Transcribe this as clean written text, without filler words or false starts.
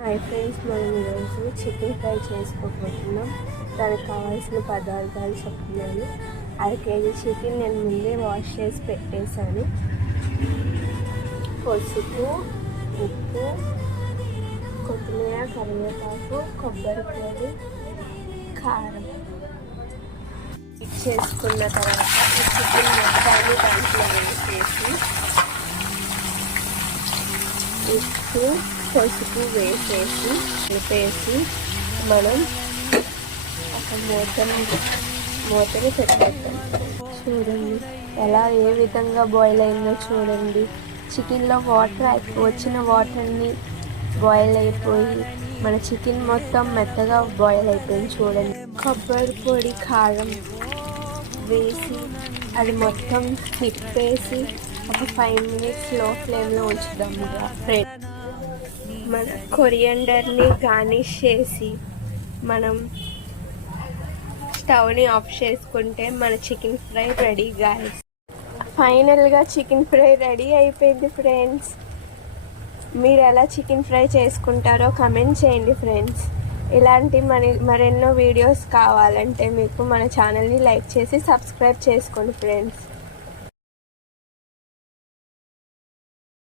Hi friends, మనం ఈరోజు chicken fry చేసుకోబోతున్నాం. దానికి కావాల్సిన పదార్థాలు చెప్తున్నాను. 1/2 కేజీ చికెన్ నేను ముందే వాష్ చేసి పెట్టేశాను. పసుపు, ఉప్పు, కొత్తిమీర, కరివేపాకు, కొబ్బరి పొడి, కారం మిక్స్ చేసుకున్న తర్వాత ఈ చికెన్ మొత్తాన్ని దాంట్లో వేసేసి ఉప్పు, పసుపు వేసేసి కలిపేసి మనం ఒక మూతని పెట్టేద్దాం. చూడండి ఏ విధంగా బాయిల్ అయిందో చూడండి. చికెన్లో వచ్చిన వాటర్ని బాయిల్ అయిపోయి మన చికెన్ మొత్తం మెత్తగా బాయిల్ అయిపోయింది. చూడండి, కొబ్బరి పొడి, కారం వేసి అది మొత్తం తిప్పేసి ఒక 5 మినిట్స్ లో ఫ్లేమ్లో ఉంచుదాము. మన కొరియండర్ని గార్నిష్ చేసి మనం స్టవ్ని ఆఫ్ చేసుకుంటే మన చికెన్ ఫ్రై రెడీ గాయ్స్. ఫైనల్గా చికెన్ ఫ్రై రెడీ అయిపోయింది ఫ్రెండ్స్. మీరు ఎలా చికెన్ ఫ్రై చేసుకుంటారో కమెంట్ చేయండి ఫ్రెండ్స్. ఇలాంటి మరెన్నో వీడియోస్ కావాలంటే మీకు మన ఛానల్ని లైక్ చేసి సబ్స్క్రైబ్ చేసుకోండి ఫ్రెండ్స్.